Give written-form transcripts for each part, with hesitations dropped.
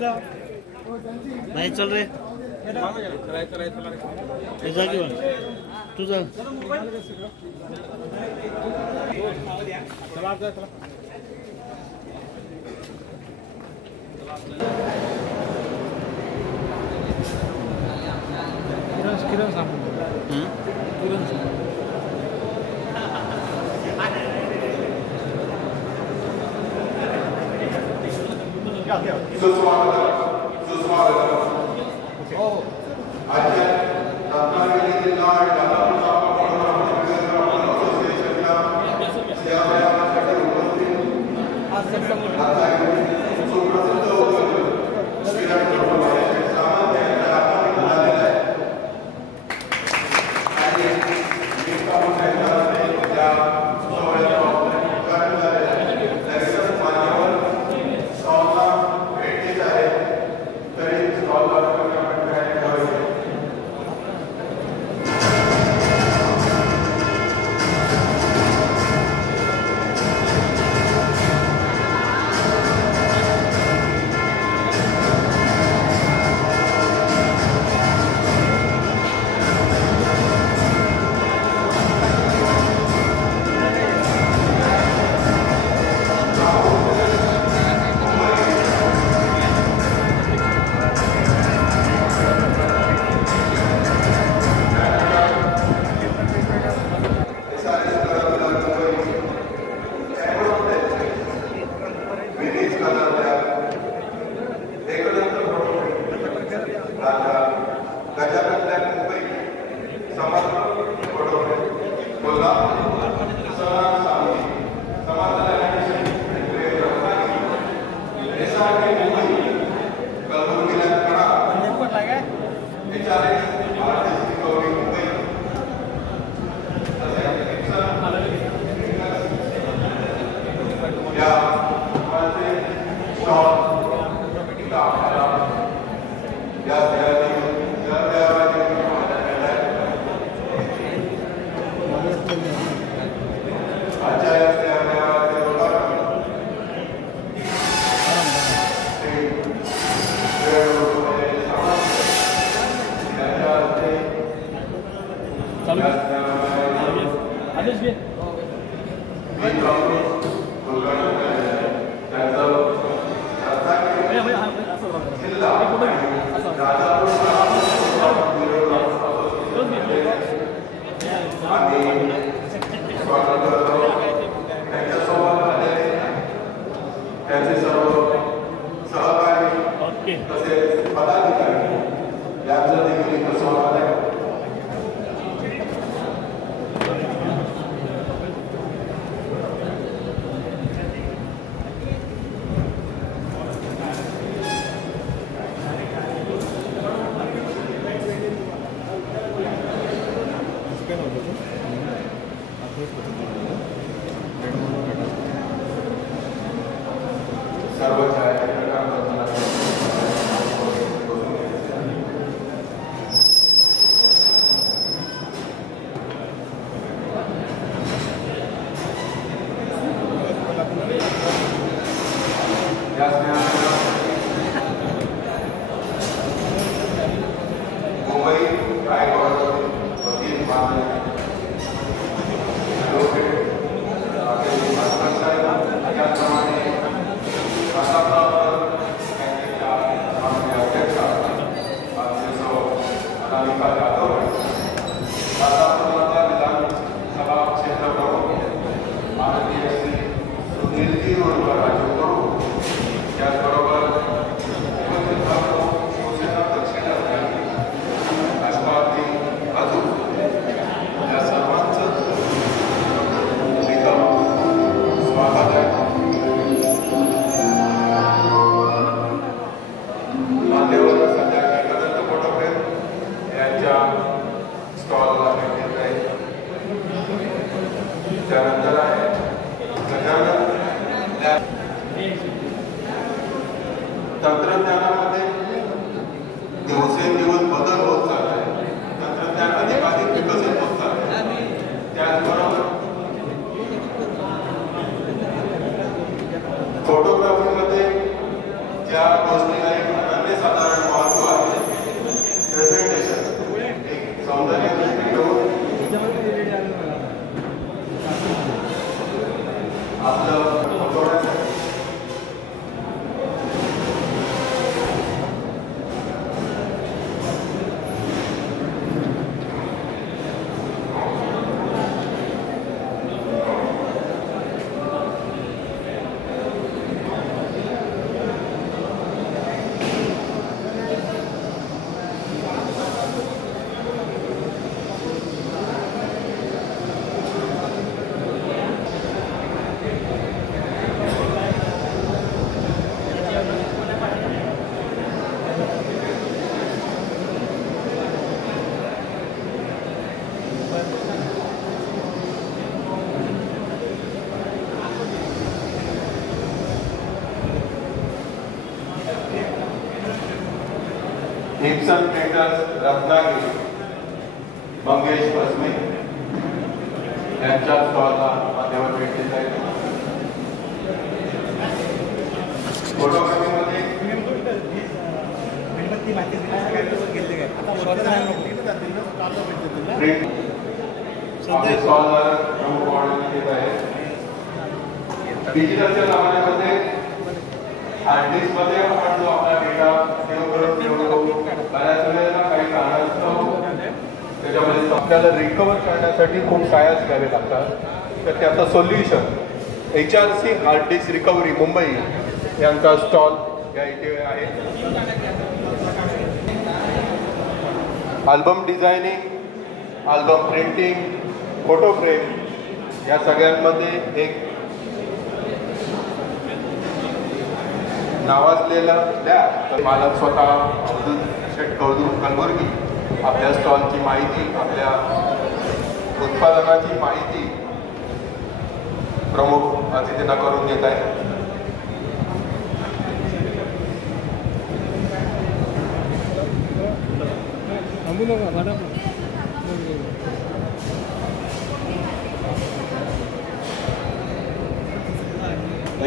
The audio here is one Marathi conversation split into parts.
नाही चल रे जागी तुझा किरण सांग किरण तंत्रज्ञानामध्ये दिवसेंदिवस बदल होत चाललाय. तंत्रज्ञान अधिकाधिक विकसित होत चाललंय. त्याचबरोबर फोटोग्राफीमध्ये ज्या गोष्टीला एक इप्सन प्रिंटर्स रत्नागिरी मंगेश भस्मे यांच्या स्टॉलला माध्यमात भेट देत आहे. फोटोग्राफीमध्ये डिजिटलच्या जमान्यामध्ये हार्ड डिस्कमध्ये आपण जो आपला डेटा सेव्ह करून ठेवतो, बऱ्याच वेळेला काही कारणास्तव त्याच्यामध्ये आपल्याला रिकवर करण्यासाठी खूप सायन्स घ्यावे लागतात. तर त्याचं solution HRC hard disk recovery Mumbai यांचा स्टॉल या इथे आहे. Album designing, album printing, photo frame या सगळ्यांमध्ये एक नावाजलेला लॅब मालक स्वतः अब्दुल शेठ कलबुर्गी आपल्या स्टॉलची माहिती, आपल्या उत्पादनाची माहिती प्रमुख अतिथींना करून देत आहे.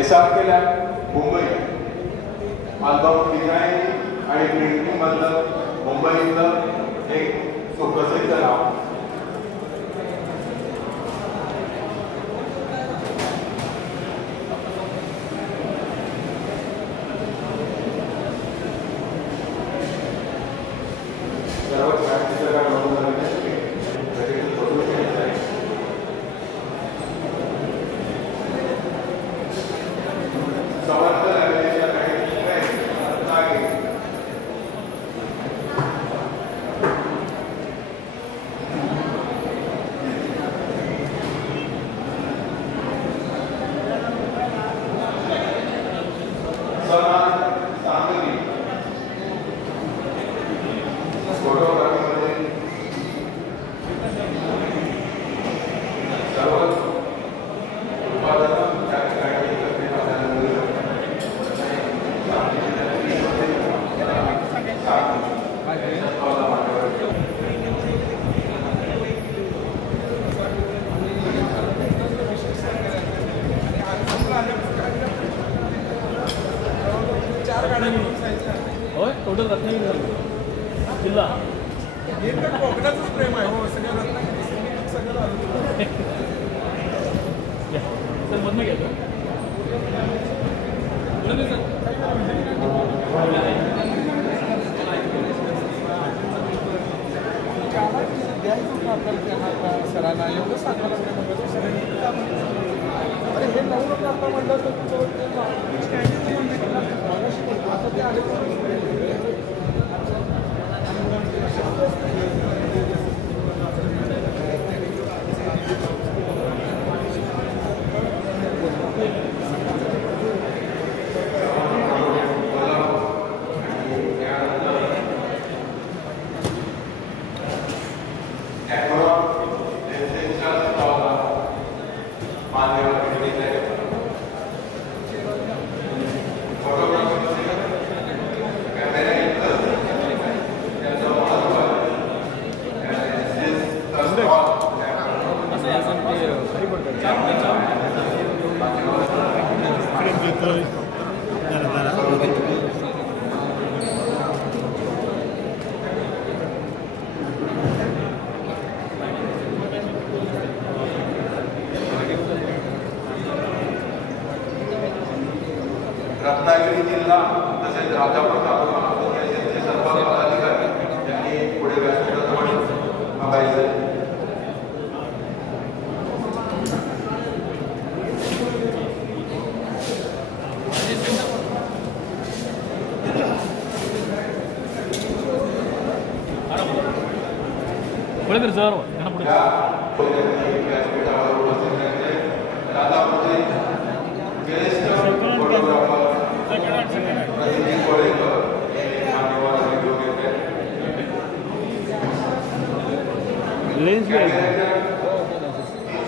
SRK lab Mumbai album designing आणि प्रिंटिंग मधलं मुंबईतलं एक सुप्रसिद्ध नाव. टोटल रत्नागिरी जिल्हा कोकणाचंच प्रेम आहे हो सगळं रत्नागिरी सर मधनं घ्या सरांना एवढं सांगायला अरे हे नऊ आता म्हणलं तर रत्नागिरी जिल्हा तसेच राजापूर तालुका यांचे सर्व पदाधिकारी यांनी पुढे व्यासपीठाजवळ थांबायचे. व्यासपीठावर उपस्थित राहते राजापूरचे ज्येष्ठ फोटोग्राफर प्रदीप कोळेकर हे मान्यवर घेऊन येते.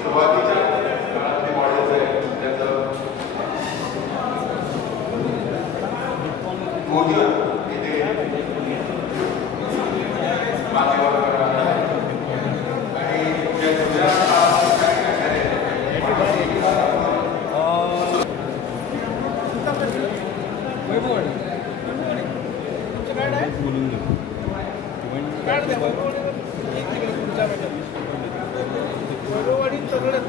सुरुवातीच्या काळातली मॉडेल्स आहेत त्याचं पूर्ण इथे वैभववाडी. तुमचं कार्ड आहे? कार्ड द्या वैभववाडीवर. एक तिकडे पुढच्या गटात. वैभववाडी तगड्यात.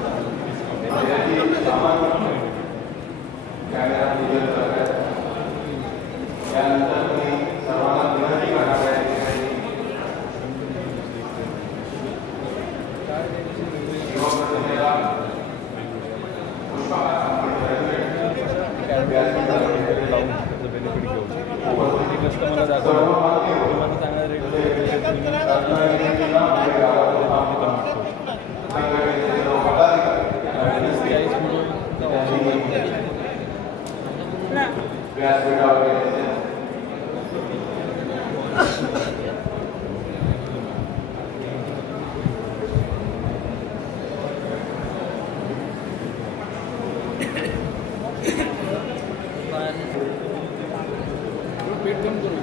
त्यानंतर मी सर्वांना विनंती करणार आहे पेट कम करू.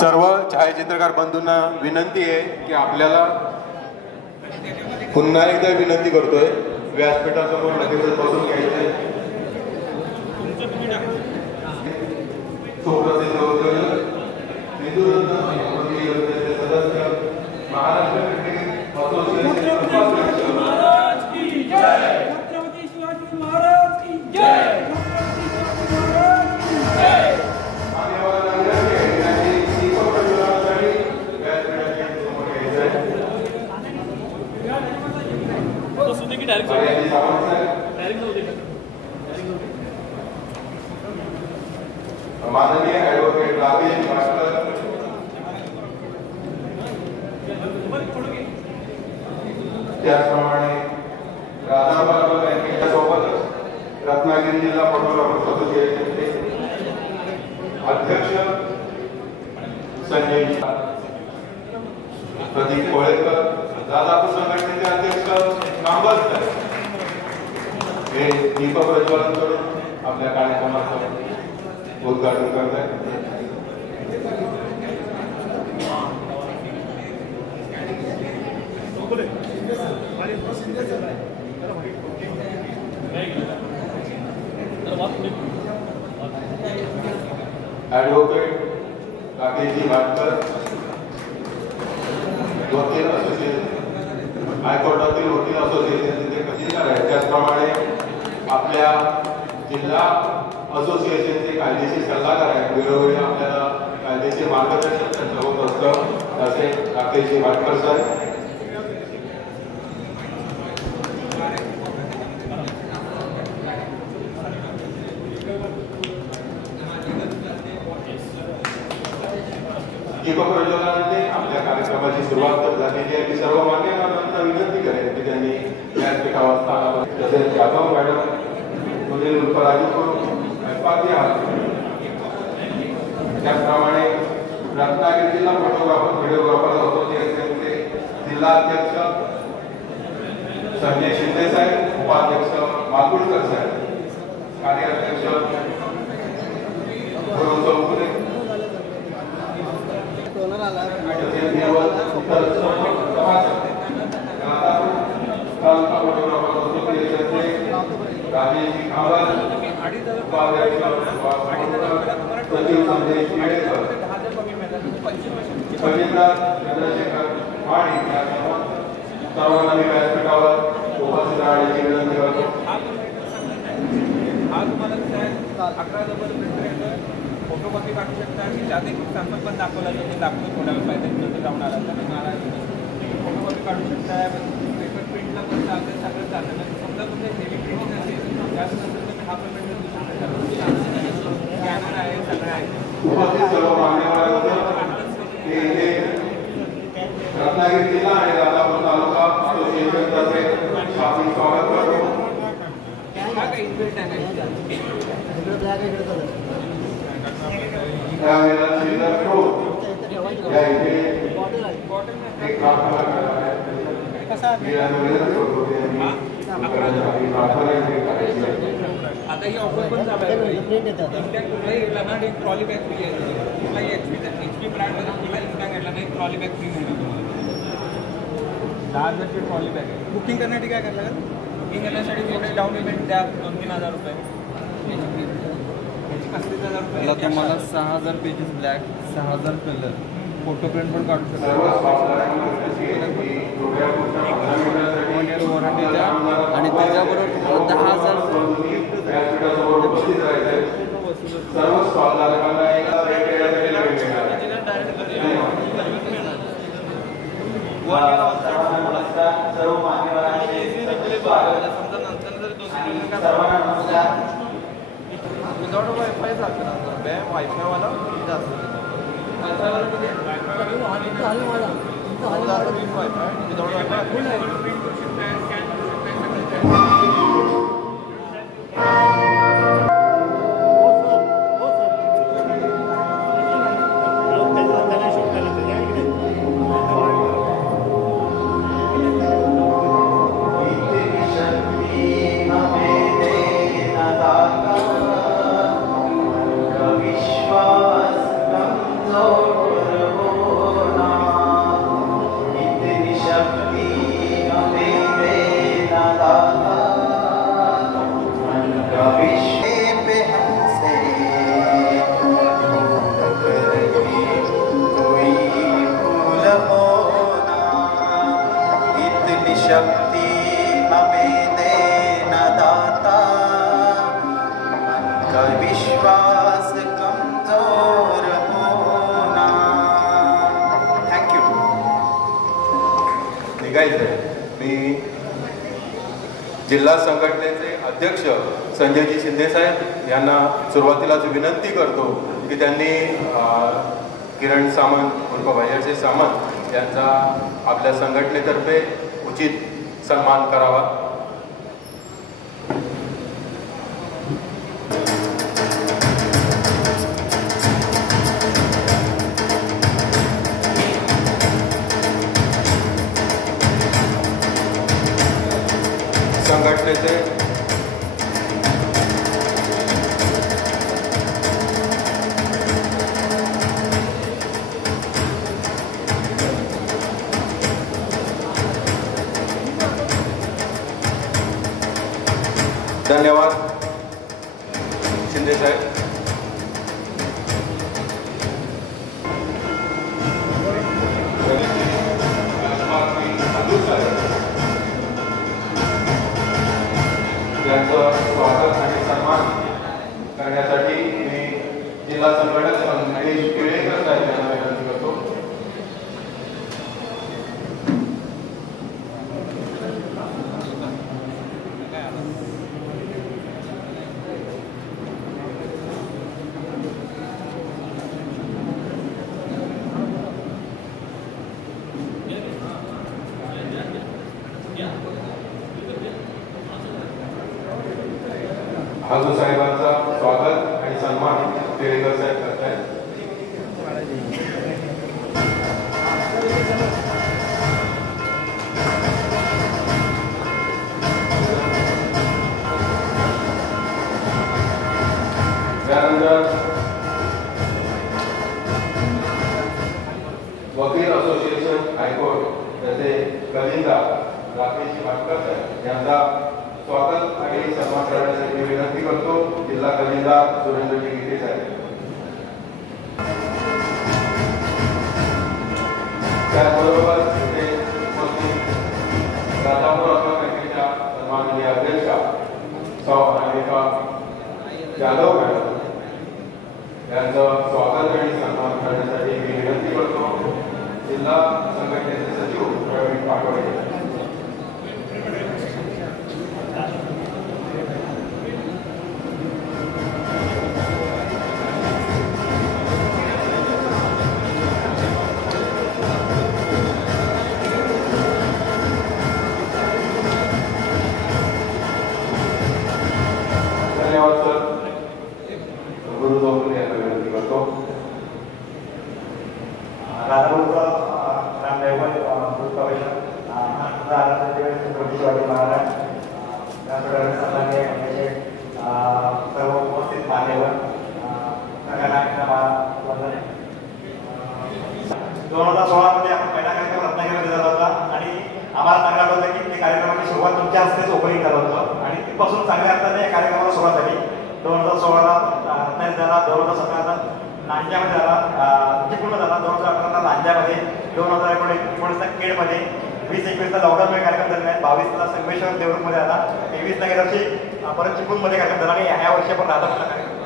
सर्व छायाचित्रकार बंधूंना विनंती आहे की आपल्याला पुन्हा एकदा विनंती करतोय व्यासपीठासमोर लगेच बसून घ्यायचंय. सुप्रसिद्ध उद्योजक हिंदुरत्न योजनेचे सदस्य महाराष्ट्र क्रिकेट असोसिएशन उपाध्यक्ष महाराज की जय. छत्रपती शिवाजी महाराज की जय. मान्यवर नागरिक यांनी दीपक प्रज्वलनासाठी व्यासपीठाच्या समोर घ्यायचंय. कार्याची सावंत साहेब, माननीय ॲडव्होकेट राजेश भास्कर, त्याचप्रमाणे राधाबाग बँकेच्या सोबतच रत्नागिरी जिल्हा फोटोग्राफर्स असोसिएशनचे अध्यक्ष संजय प्रदीप कोळेकर, दादापूर संघटनेचे अध्यक्ष नांबलकर हे दीपक प्रज्वलन करून आपल्या कार्यक्रमाचं उद्घाटन करत आहेत. ॲडव्होकेट राकेशजी भाटकर, वकील असोसिएशन, हायकोर्टातील वकील असोसिएशनचे खजिनदार आहेत. त्याचप्रमाणे आपल्या जिल्हा असोसिएशनचे कायदेशीर सल्लागार आहेत. वेळोवेळी आपल्याला कायदेशीर मार्गदर्शन त्यांचं होत असतं. असे राकेशजी भाटकर साहेब, दीपक प्रज्वलनाने आपल्या कार्यक्रमाची सुरुवात तर झालेली आहे. सर्व मान्यवरांना विनंती करेन की त्यांनी व्यासपीठावर स्थानावर, तसेच जाधव मॅडम, सुनील उर्फराजू त्याचप्रमाणे रत्नागिरी जिल्हा फोटोग्राफर व्हिडिओग्राफर असोसिएशनचे जिल्हा अध्यक्ष संजय शिंदे साहेब, उपाध्यक्ष माकुळकर साहेब, कार्याध्यक्ष गुरु चौगुले, राजेशजी खावल, उपाध्यक्ष सचिव संजय शिळेकर, खजिनदार चंद्रशेखर माळी, सर्वांना मी व्यासपीठावर उपस्थित राहण्याची विनंती करतो. आज तुम्हाला 11 फोटोकॉपी काढू शकता आणि ज्याने सॅम्पल पण दाखवला जातो, दाखवतो थोड्या वेळ पाहिजे नंतर जाऊन आला तर मला फोटोकॉपी काढू शकता. पेपर प्रिंटला पण चालतं, सगळं चालतं. समजा तुमच्या हेवी प्रिंटिंग असेल त्यानंतर तुम्ही हा पेमेंट देऊ शकता. स्कॅनर आहे, सगळं आहे. उपस्थित सर्व मान्यवरांचं रत्नागिरी जिल्हा आणि राजापूर तालुका असोसिएशनतर्फे स्वागत करतो. हा काही इन्व्हेंट आहे त्यावेळेला शिल्लक ठेवून या इथे एक प्रार्थना करणार आहे. आता ही ऑफर पण चालू आहे. कुठलाही घेतला ना एक ट्रॉली बॅग फ्री आहे. कुठलाही HP ब्रँडमध्ये कुठलाही घेतला ना एक ट्रॉली बॅग फ्री मिळणार तुम्हाला. 10,000ची ट्रॉली बॅग आहे. बुकिंग करण्यासाठी काय करायला लागेल? बुकिंग करण्यासाठी थोडे डाऊन पेमेंट द्या, 2-3 हजार रुपये. याची 35,000 रुपये. मला तुम्हाला 6,000 pages black, 6,000 colour, photo print पण काढू शकतो. सर्व स्टॉलधारकांना 1 year वॉरंटी द्या आणि त्याच्याबरोबर तुम्हाला 10,000 व्यासपीठासमोर उपस्थित राहायचे. सर्व स्टॉलधारकांना एका वेगवेगळ्या वेळ मिळणार आहे. सर्व मान्यवरांचे स्वागत. सर्वांना नमस्कार. विदाउट वायफाय जातं ना वायफायवाला जास्त वायफाय विदाउट वायफाय शक्ति हमें देना दाता, मन का विश्वास कमजोर होना. थँक्यू. निघायचंय. मी जिल्हा संघटनेचे अध्यक्ष संजयजी शिंदे साहेब यांना सुरुवातीलाच विनंती करतो की त्यांनी किरण सामंत उर्फ भैयाचे सामंत यांचा आपल्या संघटनेतर्फे उचित सन्मान करावा. संघटनेचे धन्यवाद शिंदे साहेब. यांचं स्वागत आणि सन्मान करण्यासाठी मी जिल्हा संघटक संदेश केळेकर साहेब यांना विनंती करतो. हाजू साहेबांचा स्वागत आणि सन्मान केळेकर साहेब करतायत. त्यानंतर वकील असोसिएशन हायकोर्ट त्याचे कलिंदा राकेश भाटकर साहेब यांचा स्वागत आणि सन्मान करण्यासाठी मी विनंती करतो. जिल्हा कलिंदा सुरेंद्रजी गीते साहेब. त्याचबरोबर इथे उपस्थित राजापूर अथवा बँकेच्या सन्माननीय अध्यक्षा सौ अनामिका जाधव मॅडम यांचं स्वागत आणि सन्मान करण्यासाठी मी विनंती करतो. जिल्हा संघटनेचे सचिव प्रवीण पाटोळे. आम्हाला चांगलं आठवतं की ते कार्यक्रमाची सुरुवात तुमच्या हस्तेच ओपनिंग झालं होतं आणि तिथपासून चांगल्या अर्थाने या कार्यक्रमाला सुरुवात झाली. 2016ला रत्नागिरीत झाला, 2017ला लांज्यामध्ये झाला, चिपळूणला झाला, 2018ला लांज्यामध्ये, 2019ला खेडमध्ये, 2021ला लॉकडाऊनमध्ये कार्यक्रम झाले आहेत, 22ला संगमेश्वर देवरूखमध्ये आला, 23ला गेल्या वर्षी परत चिपळूणमध्ये कार्यक्रम झाला आणि ह्या वर्षी आपण राधापूरला कार्यक्रम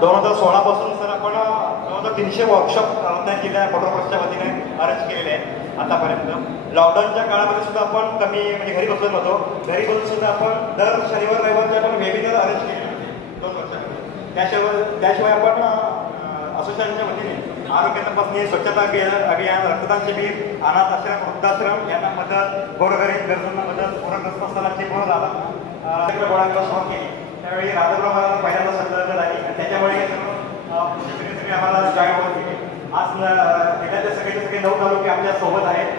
2016 पासून सर आपण जवळजवळ 300 वर्कशॉप रत्नागिरी जिल्ह्या फोटोग्राफर्सच्या वतीने अरेंज केलेले आहेत आतापर्यंत. लॉकडाऊनच्या काळामध्ये सुद्धा आपण कमी म्हणजे घरी बसून होतो, घरी बसून सुद्धा आपण दर शनिवार रविवारचे आपण वेबिनार अरेंज केले 2 वर्षांमध्ये. त्याशिवाय आपण असोसिएशनच्या वतीने आरोग्य तपासणी, स्वच्छता अभियान, रक्तदान शिबिर, अनाथ आश्रम, वृद्धाश्रम यांना मदत, गोरगरीब गरजूंना मदत, पूरग्रस्त स्थळांची पूर्ण गोळांना सुरुवात केली. त्यावेळी राधापुरा मला पहिल्यांदा संदर्भ झाली आणि त्याच्यामुळे सगळे आम्हाला जॉईन होत गेले. आज गेल्याचे सगळे 9 तालुके आमच्या सोबत आहेत.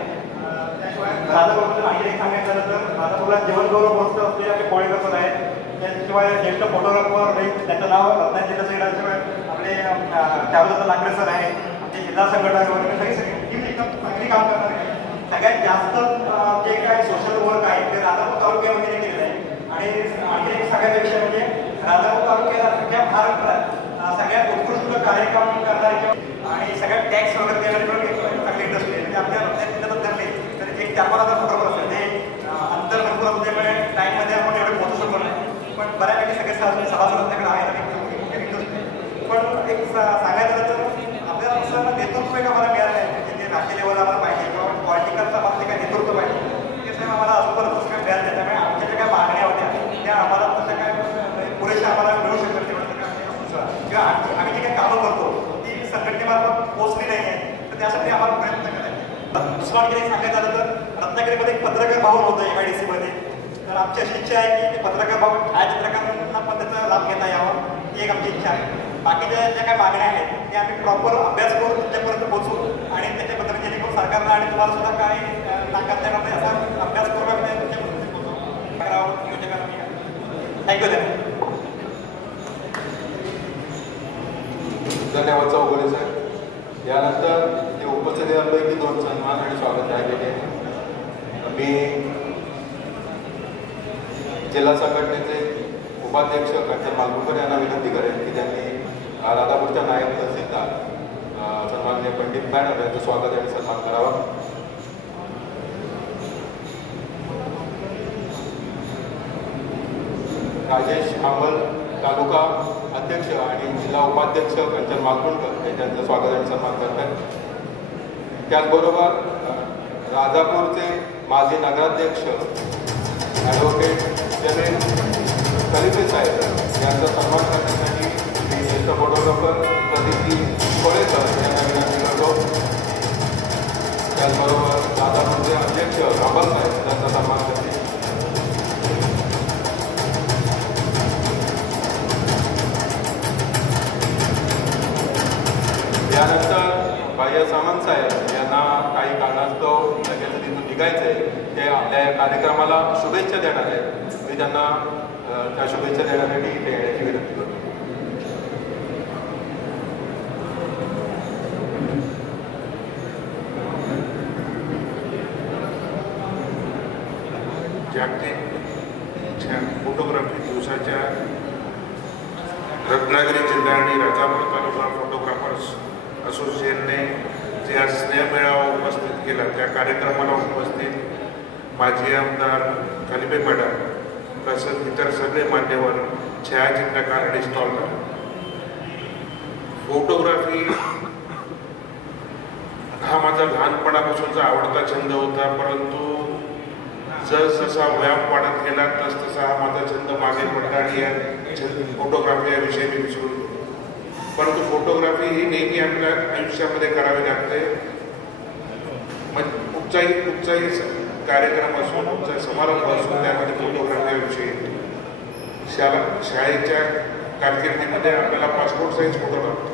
त्याशिवाय राधापुराबद्दल आणखी एक सांगायचं झालं तर राधापुरात जीवनगौरव महोत्सव असलेले आपले कोळेकर सर आहेत. त्याशिवाय ज्येष्ठ फोटोग्राफर त्यांचं नाव रत्नागिरी जिल्ह्याशिवाय आपले चारुदत्त लाकडे सर आहेत. आमचे जिल्हा संघटक वगैरे सगळी टीम एकदम चांगली काम करणार आहे. सगळ्यात जास्त जे काय सोशल वर्क आहे ते राधापूर तालुक्यामध्ये केलेलं आहे. आणि आणखी एक सगळ्यात विषय म्हणजे राधापूर तालुक्याला सगळ्या महाराष्ट्रात सगळ्यात उत्कृष्ट कार्यक्रम करणारे आणि सगळ्यात टॅक्स वगैरे देणारे पण चांगले इंडस्ट्री आहे. म्हणजे आपल्या रत्नागिरीला धरले तर एक 4-5 हजार फोटोग्राफर असतात. ते अंतर भरपूर असल्यामुळे टाईममध्ये आपण एवढे पोहोचू शकतो नाही, पण बऱ्यापैकी सगळे सभासद आपल्याकडे आहेत आणि इंडस्ट्री. पण एक सांगायचं झालं तर आपल्याला असं नेतृत्व का मला मिळालं आहे म्हणजे ते राष्ट्रीय लेवलला आम्हाला पाहिजे किंवा पॉलिटिकलचं आपलं काय नेतृत्व पाहिजे ते साहेब आम्हाला अजूनपर्यंत तसं काय मिळालं नाही. त्यामुळे आमच्या ज्या काय मागण्या होत्या त्या आम्हाला तशा काय पुरेशा आम्हाला मिळू शकतात किंवा आम्ही जे काही कामं करतो ती संघटनेमार्फत पोचली नाही आहे, तर त्यासाठी आम्हाला प्रयत्न करायचे. दुसरं आणखी एक सांगायचं झालं तर रत्नागिरीमध्ये एक पत्रकार भवन होतं MIDC मध्ये. तर आमची अशी इच्छा आहे की ते पत्रकार भवन छायाचित्रकारांना पण त्याचा लाभ घेता यावा, ही एक आमची इच्छा आहे. बाकीच्या ज्या काही मागण्या आहेत ते आम्ही प्रॉपर अभ्यास करून तुमच्यापर्यंत पोहोचू आणि त्याच्याबद्दल जेणेकरून सरकारला आणि तुम्हाला सुद्धा काय नाकारता येणार नाही असा अभ्यास करून आम्ही तुमच्यापर्यंत पोहोचू. थँक्यू. धन्यवाद चौगुले साहेब. यानंतर जे उपस्थितांपैकी 2 सन्मान आणि स्वागत राहिलेले. मी जिल्हा संघटनेचे उपाध्यक्ष कर्तन मालपूरकर यांना विनंती करेन की त्यांनी राधापूरच्या नायब तहसीलदार सन्माननीय पंडित मॅडम यांचं स्वागत आणि सन्मान करावा. राजेश आंबल तालुका अध्यक्ष आणि जिल्हा उपाध्यक्ष कंचन मालपूरकर हे त्यांचं स्वागत आणि सन्मान करतात. त्याचबरोबर राजापूरचे माजी नगराध्यक्ष ॲडव्होकेट जमीन खलिफे साहेब यांचा सन्मान करण्यासाठी मी ज्येष्ठ फोटोग्राफर प्रदीप्ती कोळेकर यांना विनंती करतो. त्याचबरोबर राजापूरचे अध्यक्ष रामल साहेब यांचा सन्मान करते. त्यानंतर बाह्य सामंत साहेब यांना काही कारणास्तव लगेच तिथून निघायचं आहे. ते आपल्या कार्यक्रमाला शुभेच्छा देणार आहेत. मी त्यांना त्या शुभेच्छा देण्यासाठी इथे येण्याची विनंती करतो. जागतिक फोटोग्राफी दिवसाच्या रत्नागिरी जिल्हा आणि राजापूर तालुका फोटोग्राफर्स असोसिएशनने जे आज स्नेहमेळावा उपस्थित केला त्या कार्यक्रमाला उपस्थित माजी आमदार खलिफे मॅडम तसंच इतर सगळे मान्यवर, छायाचित्रकार आणि स्टॉलर. फोटोग्राफी हा माझा लहानपणापासूनचा आवडता छंद होता, परंतु जसजसा व्याप वाढत गेला तसतसा हा माझा छंद मागे पडला आणि या फोटोग्राफी या विषयी मी विसरून गेलो. परंतु फोटोग्राफी ही नेहमी आपल्या आयुष्यामध्ये करावी लागते. मग कुठचाही कार्यक्रम असो, कुठचाही समारंभ असो, त्यामध्ये फोटोग्राफीविषयी शाळेच्या कारकिर्दीमध्ये आपल्याला पासपोर्ट साईज फोटो लागतो.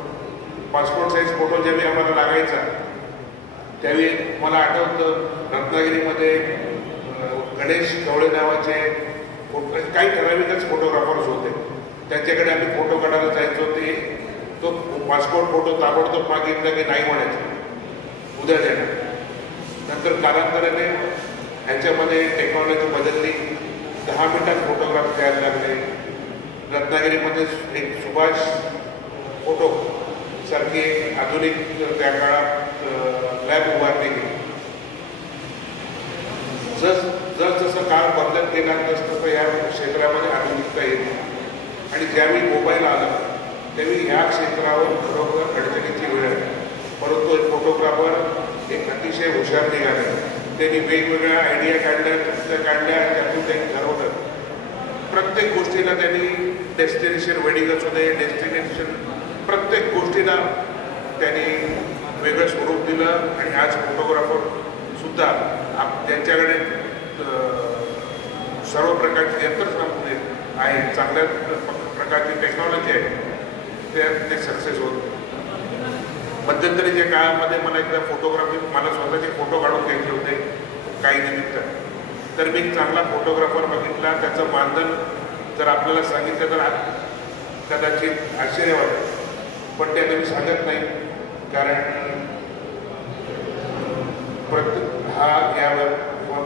पासपोर्ट साईज फोटो ज्यावेळी आम्हाला लागायचा त्यावेळी मला आठवतं रत्नागिरीमध्ये गणेश गवळे नावाचे काही ठराविकच फोटोग्राफर्स होते. त्यांच्याकडे आम्ही फोटो काढायला जायचो. ते तो पासपोर्ट फोटो ताबडतोब मागितला की नाही म्हणायचं, उद्या देणार. नंतर कालांतराने ह्याच्यामध्ये टेक्नॉलॉजी बदलली. 10 मिनिटात फोटोग्राफ द्यायला लागले. रत्नागिरीमध्ये एक सुभाष फोटो सारखी एक आधुनिक त्या काळात लॅब उभारली गेली. जसं काळ बदलत गेला तसं या क्षेत्रामध्ये आधुनिकता येते. आणि ज्यावेळी मोबाईल आला त्यावेळी ह्या क्षेत्रावर खरोखर अडचणीची वेळ आहे. परंतु एक फोटोग्राफर एक अतिशय हुशार निघाले. त्यांनी वेगवेगळ्या आयडिया काढल्या आणि त्यातून त्यांनी ठरवलं. प्रत्येक गोष्टीला त्यांनी डेस्टिनेशन वेडिंग असू दे, डेस्टिनेशन प्रत्येक गोष्टीला त्यांनी वेगळं स्वरूप दिलं. आणि आज फोटोग्राफरसुद्धा त्यांच्याकडे सर्व प्रकारची यंत्रसामुग्री आहे, चांगल्या प्रकारची टेक्नॉलॉजी आहे, ते सक्सेस होत. मध्यंतरीच्या काळामध्ये मला एकदा मला स्वतःचे फोटो काढून घ्यायचे होते काही निमित्त. तर मी चांगला फोटोग्राफर बघितला. त्याचं मानधन जर आपल्याला सांगितलं तर कदाचित आश्चर्य वाटेल, पण ते आता मी सांगत नाही. कारण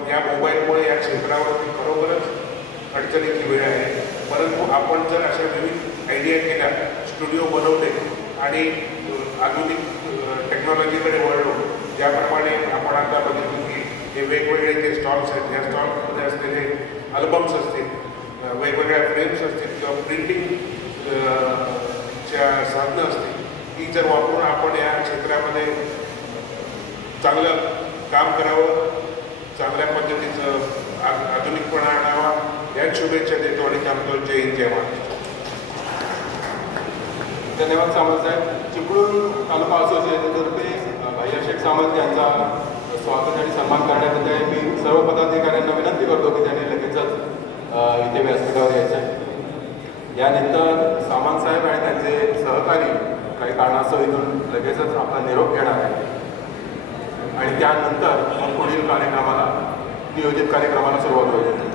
या मोबाईलमुळे या क्षेत्रावरती खरोखरच अडचणीची वेळ आहे. परंतु आपण जर अशा विविध आयडिया केल्या, स्टुडिओ बनवले आणि आधुनिक टेक्नॉलॉजीकडे वळलो, ज्याप्रमाणे आपण आता बघितलं की हे वेगवेगळे जे स्टॉल्स आहेत, या स्टॉल्समध्ये असलेले अल्बम्स असतील, वेगवेगळ्या फ्रेम्स असतील किंवा प्रिंटिंग च्या साधनं असतील, ही जर वापरून आपण या क्षेत्रामध्ये चांगलं काम करावं, चांगल्या पद्धतीचं आधुनिकपणा आणावा, याच शुभेच्छा देतो आणि थांबतो. जय हिंद, जय महाराष्ट्र. धन्यवाद सामंत साहेब. चिपळूण तालुका असोसिएशनतर्फे भैया शेख सामंत यांचा स्वागत आणि सन्मान करण्यात येत आहे. मी सर्व पदाधिकाऱ्यांना विनंती करतो की त्यांनी लगेचच इथे व्यासपीठावर यायचे. यानंतर सामंत साहेब आणि त्यांचे सहकारी काही कारणास्तव इथून लगेचच आपला निरोप घेणार आहे आणि त्यानंतर पुढील कार्यक्रमाला नियोजित कार्यक्रमाला सुरुवात होईल.